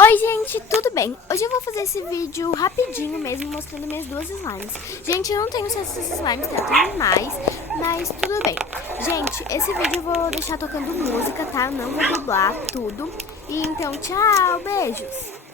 Oi gente, tudo bem? Hoje eu vou fazer esse vídeo rapidinho mesmo, mostrando minhas duas slimes. Gente, eu não tenho certeza se esses slimes tá tendo mais, mas tudo bem. Gente, esse vídeo eu vou deixar tocando música, tá? Eu não vou dublar tudo. E então, tchau, beijos!